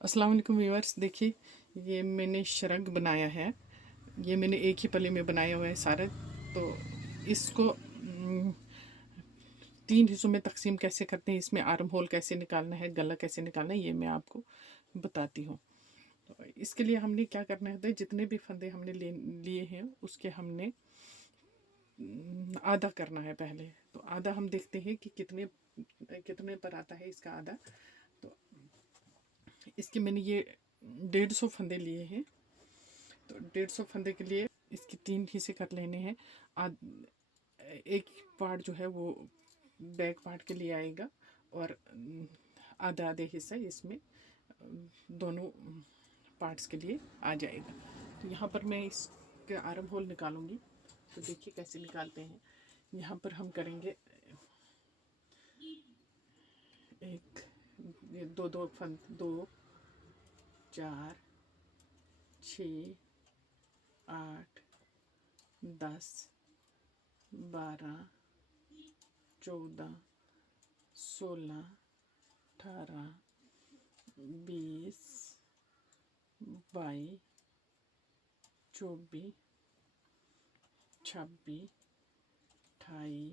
अस्सलाम वालेकुम व्यूअर्स। देखिए ये मैंने शरग बनाया है। ये मैंने एक ही पले में बनाया हुआ है सारा। तो इसको तीन हिस्सों में तकसीम कैसे करते हैं, इसमें आर्म होल कैसे निकालना है, गला कैसे निकालना है, ये मैं आपको बताती हूँ। तो इसके लिए हमने क्या करना है, जितने भी फंदे हमने लिए हैं उसके हमने आधा करना है पहले। तो आधा हम देखते हैं कि कितने कितने पर आता है इसका आधा। तो इसके मैंने ये 150 फंदे लिए हैं। तो 150 फंदे के लिए इसके तीन हिस्से कर लेने हैं। एक पार्ट जो है वो बैक पार्ट के लिए आएगा और आधा आधे हिस्सा इसमें दोनों पार्ट्स के लिए आ जाएगा। तो यहाँ पर मैं इसके आर्म होल निकालूंगी। तो देखिए कैसे निकालते हैं। यहाँ पर हम करेंगे एक दो दो फंद, 2 4 6 8 10 12 14 16 18 20 22 24 26 28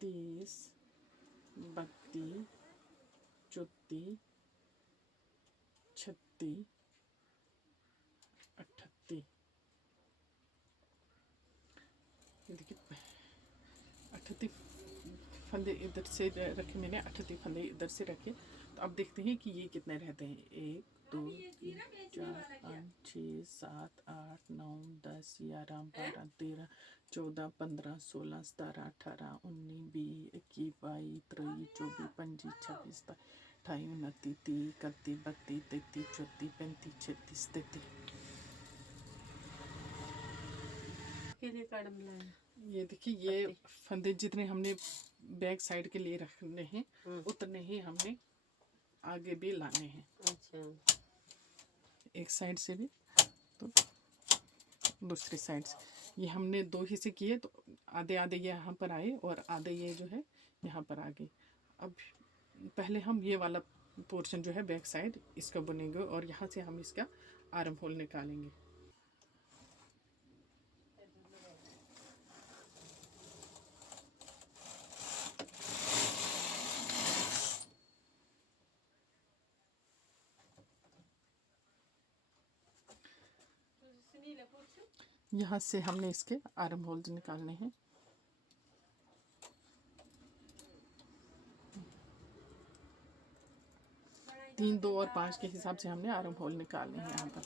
30 32 34 36 38। ये देखिए 38 फंदे इधर से रखे मैंने, 38 फंदे इधर से रखे। तो अब देखते हैं कि ये कितने रहते हैं। 1 2 3 4 5 6 7 8 9 10 11 12 13 14 15 16 17 18 19 20 21 22 23 24 25 26 27 28 29 30 31 32 33 34 35 36 37। ये देखिए ये फंदे जितने हमने बैक साइड के लिए रखने हैं उतने ही हमने आगे भी लाने हैं। अच्छा, एक साइड से भी तो दूसरी साइड से। ये हमने दो हिस्से किए तो आधे आधे ये यहाँ पर आए और आधे ये जो है यहाँ पर आ गए। अब पहले हम ये वाला पोर्शन जो है बैक साइड इसका बुनेंगे और यहाँ से हम इसका आर्म होल निकालेंगे। यहाँ से हमने इसके आर्म होल्स निकालने हैं। तीन, 2 और 5 के हिसाब से हमने आर्म होल निकालने हैं यहाँ पर।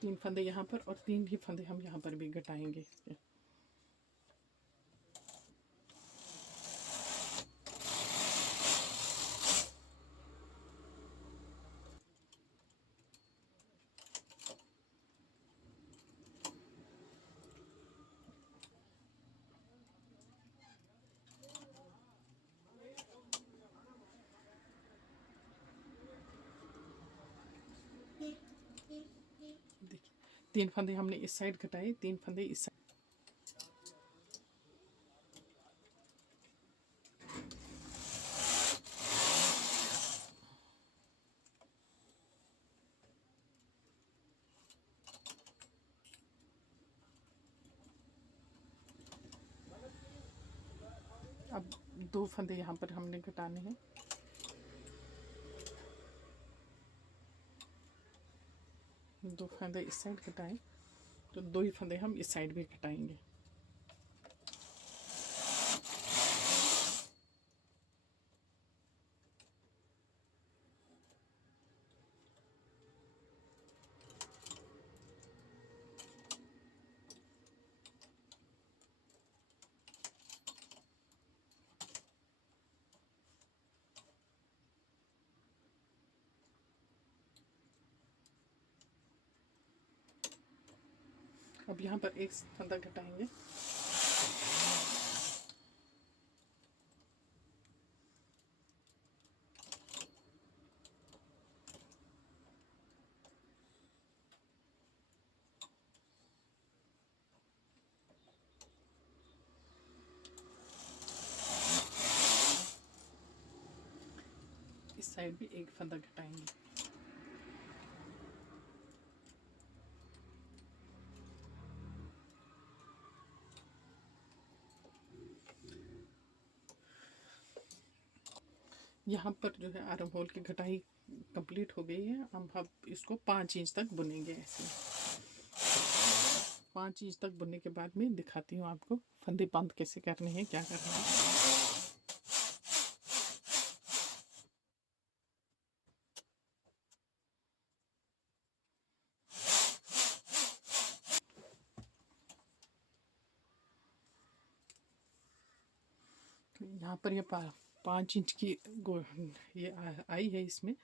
तीन फंदे यहाँ पर और तीन ही फंदे हम यहाँ पर भी घटाएंगे इसके। देखिए 3 फंदे हमने इस साइड घटाए, 3 फंदे इस साइड। अब 2 फंदे यहाँ पर हमने घटाने हैं। दो फंदे इस साइड घटाएं तो 2 ही फंदे हम इस साइड भी घटाएंगे। अब यहाँ पर एक फंदा घटाएंगे। इस साइड भी एक फंदा घटाएंगे। यहाँ पर जो है आर्म होल की घटाई कंप्लीट हो गई है। अब इसको 5 इंच तक बुनेंगे। ऐसे 5 इंच तक बुनने के बाद में दिखाती हूँ आपको फंदे बंद कैसे करने हैं, क्या करना है। यहाँ पर ये 5 इंच की ये आई है, इसमें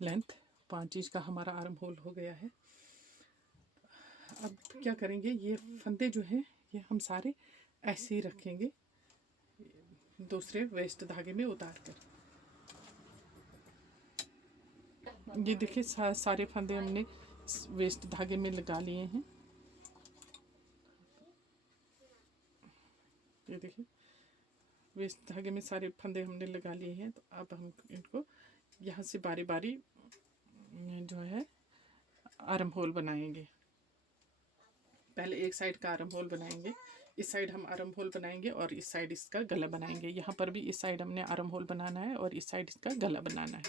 लेंथ 5 इंच का हमारा आर्म होल हो गया है। अब क्या करेंगे, ये फंदे जो हैं ये हम सारे ऐसे ही रखेंगे दूसरे वेस्ट धागे में उतार कर। ये देखिए सारे फंदे हमने वेस्ट धागे में लगा लिए हैं। ये देखिए वेस्ट धागे में सारे फंदे हमने लगा लिए हैं। तो अब हम इनको यहाँ से बारी बारी जो है आर्म होल बनाएंगे। पहले एक साइड का आर्म होल बनाएंगे, इस साइड हम आर्म होल बनाएंगे और इस साइड इसका गला बनाएंगे। यहाँ पर भी इस साइड हमने आर्म होल बनाना है और इस साइड इसका गला बनाना है।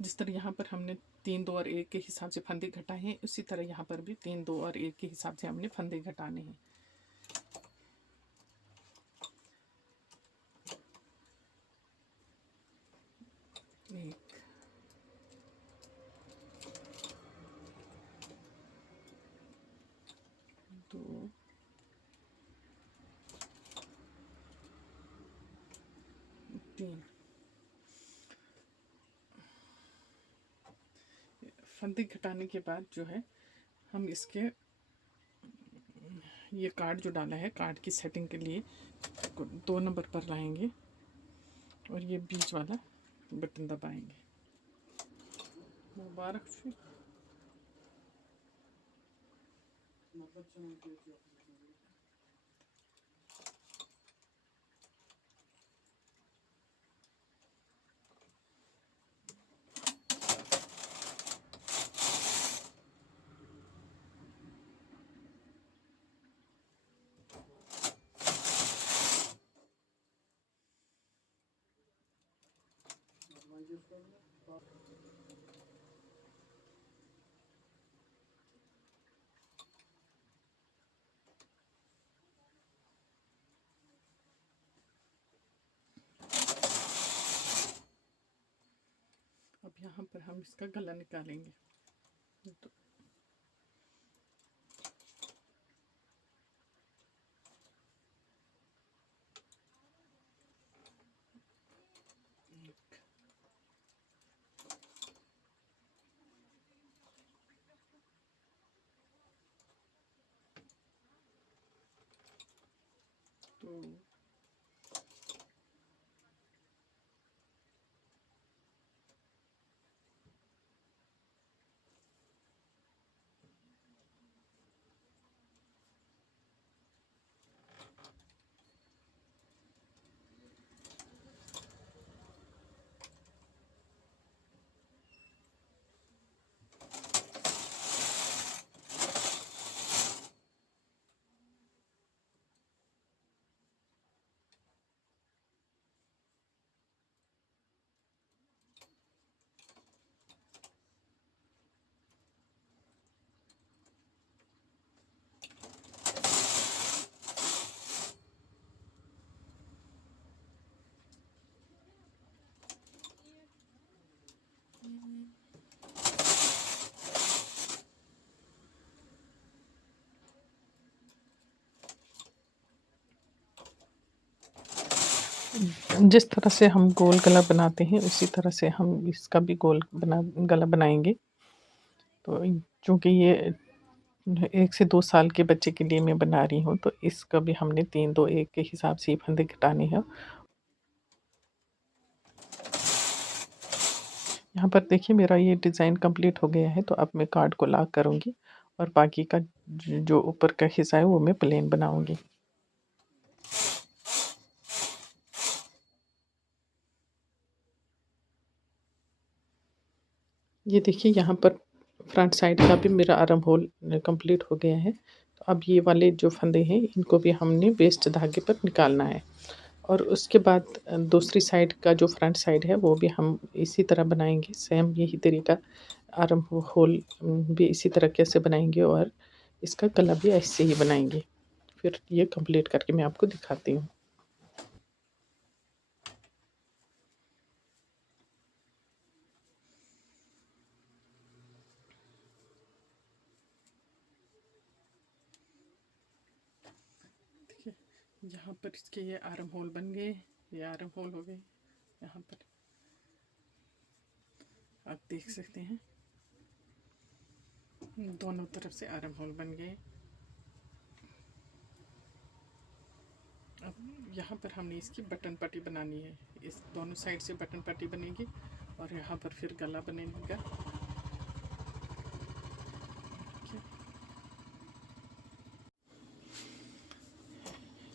जिस तरह यहाँ पर हमने 3 2 और 1 के हिसाब से फंदे घटाए हैं, उसी तरह यहाँ पर भी 3 2 और 1 के हिसाब से हमने फंदे घटाने हैं। एक, दो, तीन। फंदे घटाने के बाद जो है हम इसके ये कार्ड जो डाला है, कार्ड की सेटिंग के लिए 2 नंबर पर लाएंगे और ये बीच वाला बटन दबाएंगे। मुबारक से अब यहाँ पर हम इसका गला निकालेंगे। तो जिस तरह से हम गोल गला बनाते हैं उसी तरह से हम इसका भी गला बनाएंगे। तो चूँकि ये 1 से 2 साल के बच्चे के लिए मैं बना रही हूँ, तो इसका भी हमने 3-2-1 के हिसाब से ये फंदे घटाने हैं। यहाँ पर देखिए मेरा ये डिज़ाइन कंप्लीट हो गया है, तो अब मैं कार्ड को लॉक करूँगी और बाकी का जो ऊपर का हिस्सा है वो मैं प्लेन बनाऊँगी। ये देखिए यहाँ पर फ्रंट साइड का भी मेरा आर्म होल कंप्लीट हो गया है। तो अब ये वाले जो फंदे हैं इनको भी हमने वेस्ट धागे पर निकालना है और उसके बाद दूसरी साइड का जो फ्रंट साइड है वो भी हम इसी तरह बनाएंगे, सेम यही तरीका आर्म होल भी इसी तरह कैसे बनाएंगे और इसका गला भी ऐसे ही बनाएंगे। फिर ये कंप्लीट करके मैं आपको दिखाती हूँ। देखिए यहाँ पर इसके ये आर्म होल बन गए, ये आर्म होल हो गए। यहाँ पर आप देख सकते हैं दोनों तरफ से आर्म होल बन गए। अब यहाँ पर हमने इसकी बटन पट्टी बनानी है, इस दोनों साइड से बटन पट्टी बनेगी और यहाँ पर फिर गला बनेगा।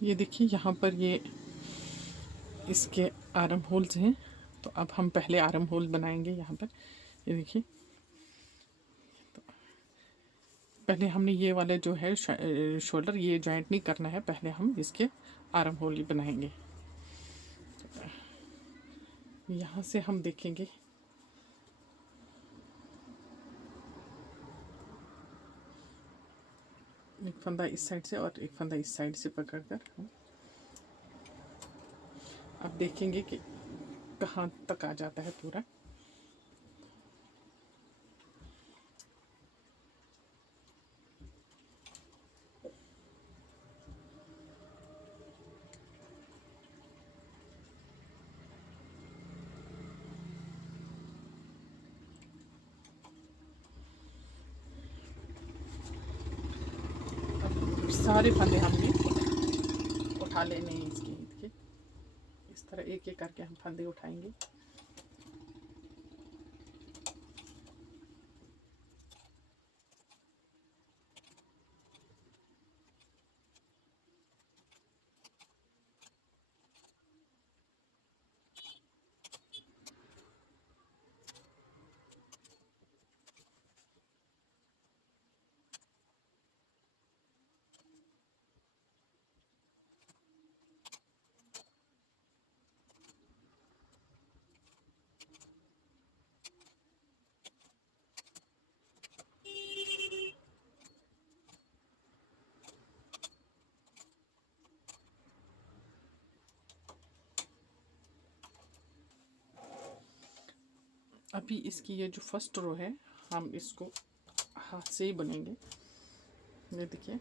ये देखिए यहाँ पर ये इसके आर्म होल्स हैं, तो अब हम पहले आर्म होल बनाएंगे। यहाँ पर ये देखिए, तो पहले हमने ये वाले जो है शोल्डर ये जॉइंट नहीं करना है, पहले हम इसके आर्म होल ही बनाएंगे। यहाँ से हम देखेंगे एक फंदा इस साइड से और एक फंदा इस साइड से पकड़कर हम अब देखेंगे कि कहाँ तक आ जाता है पूरा। अब सारे फंदे हमने उठा लेने हैं इसके ईद के, इस तरह एक एक करके हम फंदे उठाएंगे। अभी इसकी ये जो फर्स्ट रो है हम इसको हाथ से ही बनेंगे। ये देखिए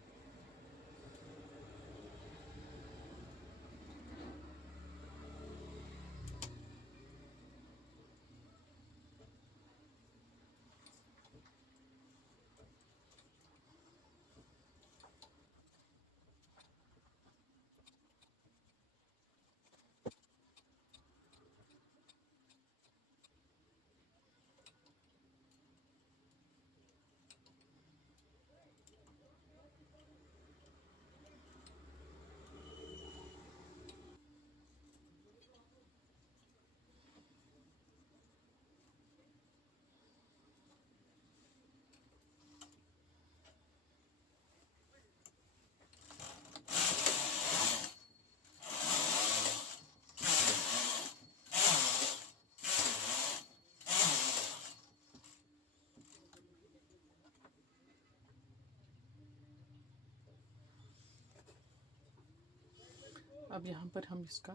अब यहाँ पर हम इसका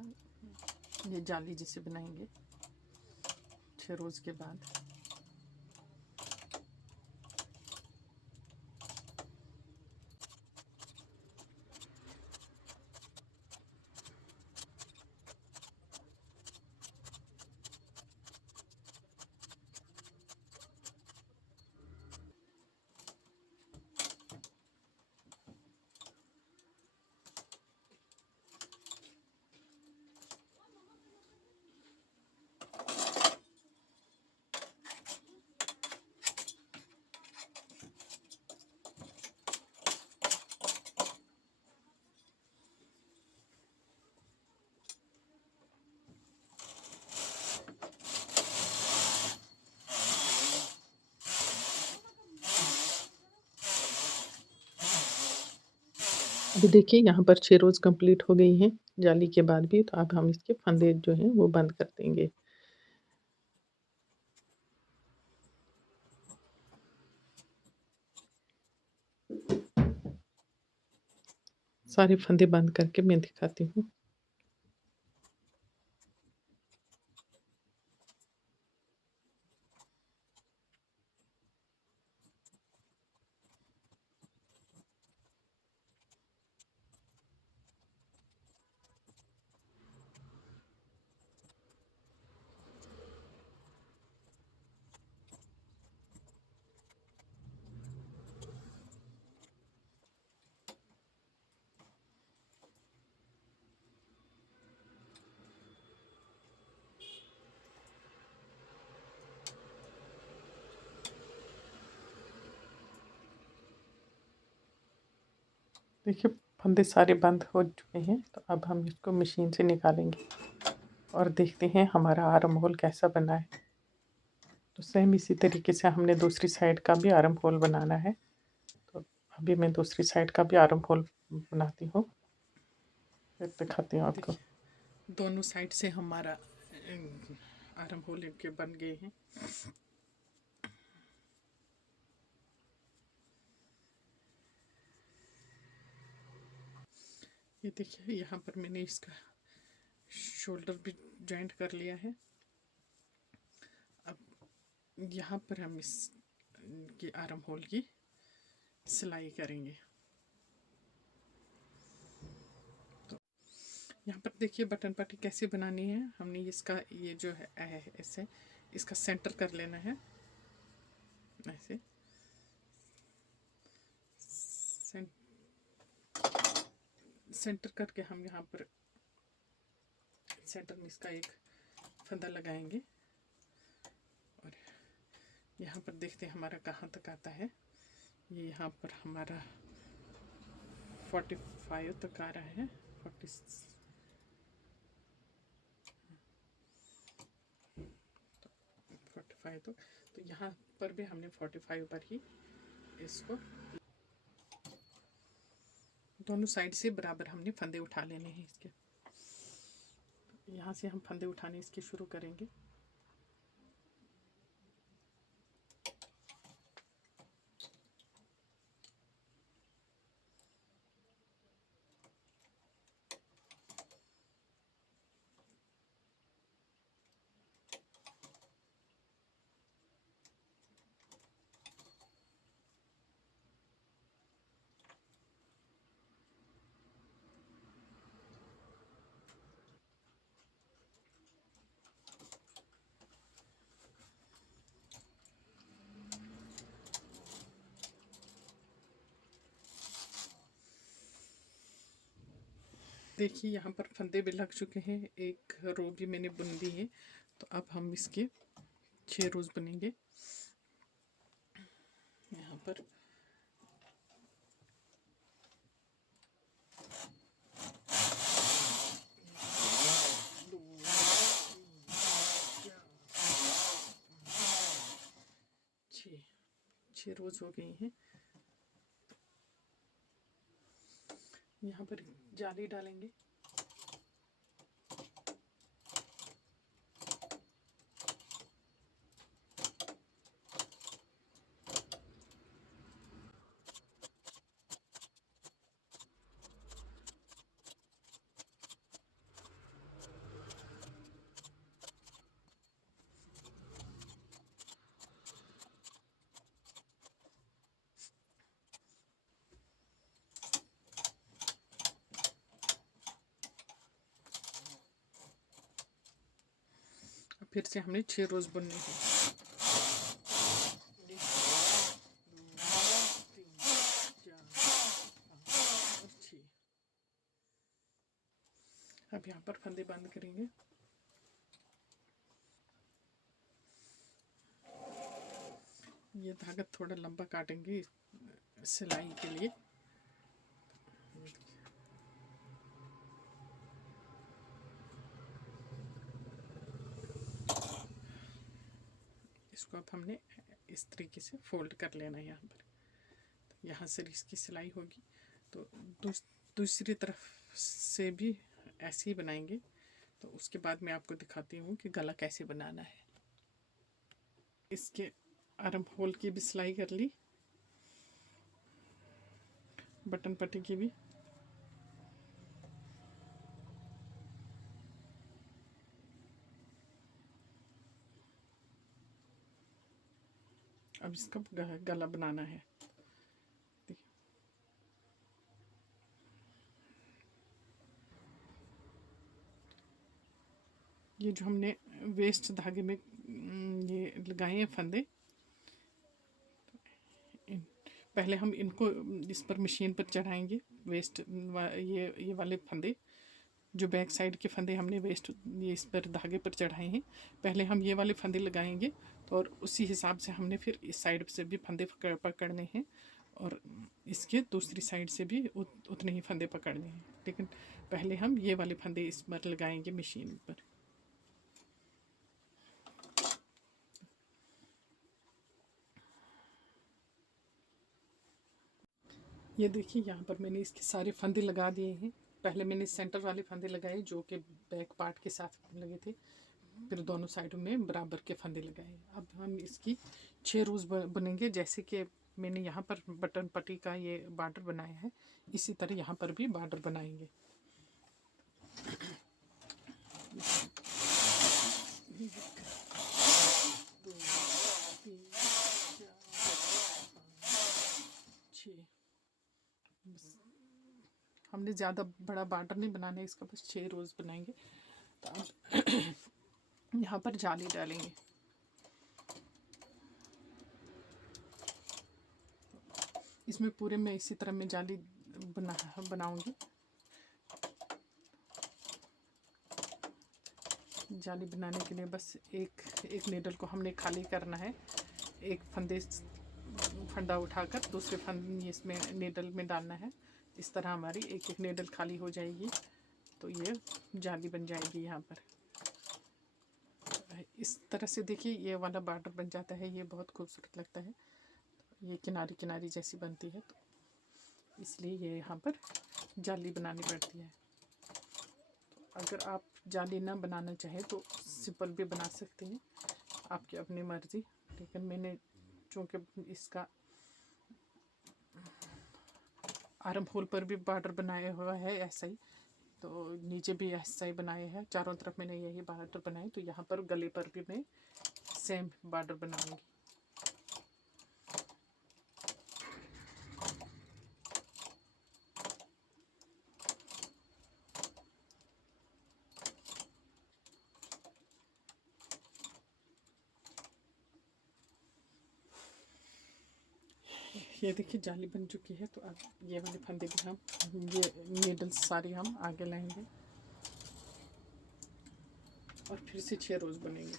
ये जाली जैसे बनाएंगे 6 रोज के बाद। अभी देखिए यहाँ पर 6 रोज़ कंप्लीट हो गई हैं जाली के बाद भी, तो अब हम इसके फंदे जो हैं वो बंद कर देंगे। सारे फंदे बंद करके मैं दिखाती हूँ। देखिए फंदे सारे बंद हो चुके हैं, तो अब हम इसको मशीन से निकालेंगे और देखते हैं हमारा आर्म होल कैसा बना है। तो सेम इसी तरीके से हमने दूसरी साइड का भी आर्म होल बनाना है। तो अभी मैं दूसरी साइड का भी आर्म होल बनाती हूँ, फिर दिखाती हूँ आपको। दोनों साइड से हमारा आर्म होल इनके बन गए हैं। ये देखिए यहाँ पर मैंने इसका शोल्डर भी जॉइंट कर लिया है। अब यहाँ पर हम इस की आर्म होल की सिलाई करेंगे। तो यहाँ पर देखिए बटन पट्टी कैसे बनानी है। हमने इसका ये जो है ऐसे इसका सेंटर कर लेना है, ऐसे सेंटर करके हम यहाँ पर सेंटर में इसका एक फंदा लगाएंगे और यहाँ पर देखते हैं हमारा कहाँ तक आता है। ये यहाँ पर हमारा 45 तक आ रहा है। 45 तो यहाँ पर भी हमने 45 पर ही इसको दोनों साइड से बराबर हमने फंदे उठा लेने हैं इसके। यहाँ से हम फंदे उठाने इसके शुरू करेंगे। देखिए यहाँ पर फंदे भी लग चुके हैं, एक रो भी मैंने बुन दी है। तो अब हम इसके 6 रोज बनेंगे। यहाँ पर छः रोज हो गई हैं। यहाँ पर जाली डालेंगे। फिर से हमने 6 रोज बुनने हैं। अब यहाँ पर फंदे बंद करेंगे। ये धागा थोड़ा लंबा काटेंगे सिलाई के लिए। इसको अब हमने इस तरीके से फोल्ड कर लेना है। यहाँ पर यहाँ से इसकी सिलाई होगी। तो दूसरी तरफ से भी ऐसे ही बनाएंगे। तो उसके बाद मैं आपको दिखाती हूँ कि गला कैसे बनाना है। इसके आर्म होल की भी सिलाई कर ली, बटन पट्टी की भी। अब इसका गला बनाना है। ये जो हमने वेस्ट धागे में ये लगाए हैं फंदे, पहले हम इनको इस पर मशीन पर चढ़ाएंगे। वेस्ट ये वाले फंदे, जो बैक साइड के फंदे हमने वेस्ट ये इस पर धागे पर चढ़ाए हैं, पहले हम ये वाले फंदे लगाएंगे। तो और उसी हिसाब से हमने फिर इस साइड से भी फंदे पकड़ने हैं, और इसके दूसरी साइड से भी उतने ही फंदे पकड़ने हैं। लेकिन पहले हम ये वाले फंदे इस पर लगाएंगे मशीन पर। ये देखिए, यहाँ पर मैंने इसके सारे फंदे लगा दिए हैं। पहले मैंने सेंटर वाले फंदे लगाए जो कि बैक पार्ट के साथ लगे थे, फिर दोनों साइडों में बराबर के फंदे लगाए। अब हम इसकी 6 रोज़ बनेंगे। जैसे कि मैंने यहाँ पर बटन पट्टी का ये बॉर्डर बनाया है, इसी तरह यहाँ पर भी बॉर्डर बनाएंगे। हमने ज़्यादा बड़ा बॉर्डर नहीं बनाना है इसका, बस 6 रोज़ बनाएंगे। तो अब यहाँ पर जाली डालेंगे। इसमें पूरे में इसी तरह मैं जाली बनाऊंगी। जाली बनाने के लिए बस एक नीडल को हमने खाली करना है। एक फंदा उठाकर दूसरे फंदे इसमें नीडल में डालना है। इस तरह हमारी एक नीडल खाली हो जाएगी, तो ये जाली बन जाएगी। यहाँ पर इस तरह से देखिए ये वाला बॉर्डर बन जाता है। ये बहुत खूबसूरत लगता है। ये किनारी किनारी जैसी बनती है, तो इसलिए ये यहाँ पर जाली बनानी पड़ती है। तो अगर आप जाली ना बनाना चाहें तो सिंपल भी बना सकते हैं, आपकी अपनी मर्ज़ी। लेकिन मैंने चूँकि इसका आर्म होल पर भी बॉर्डर बनाया हुआ है ऐसा ही, तो नीचे भी ऐसा ही बनाया है। चारों तरफ मैंने यही बॉर्डर बनाए, तो यहाँ पर गले पर भी मैं सेम बॉर्डर बनाऊंगी। ये देखिए जाली बन चुकी है। तो अब ये वाले फंदे भी हम ये नीडल्स सारी हम आगे लाएंगे और फिर से 6 रोज़ बनेंगे।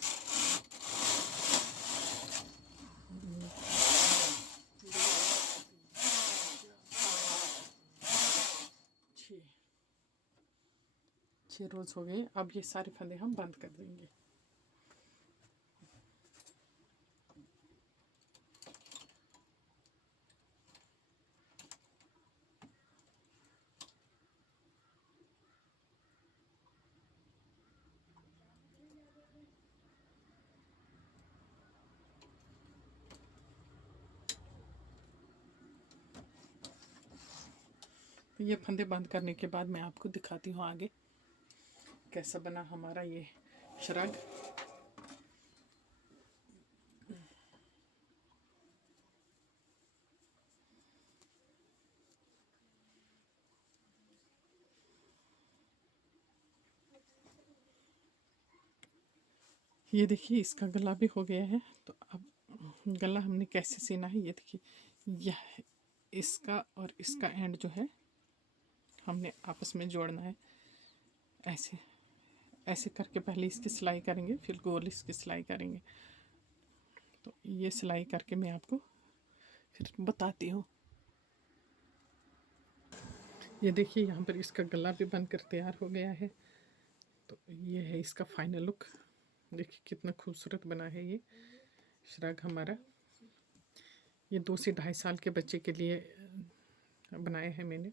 छः रोज़ हो गए। अब ये सारे फंदे हम बंद कर देंगे। तो ये फंदे बंद करने के बाद मैं आपको दिखाती हूँ आगे कैसा बना हमारा ये श्रग। ये देखिए इसका गला भी हो गया है। तो अब गला हमने कैसे सीना है, ये देखिए, यह इसका और इसका एंड जो है हमने आपस में जोड़ना है। ऐसे ऐसे करके पहले इसकी सिलाई करेंगे, फिर गोल इसकी सिलाई करेंगे। तो ये सिलाई करके मैं आपको फिर बताती हूँ। ये देखिए यहाँ पर इसका गला भी बनकर तैयार हो गया है। तो ये है इसका फाइनल लुक। देखिए कितना खूबसूरत बना है ये श्रग हमारा। ये 2 से ढाई साल के बच्चे के लिए बनाया है मैंने।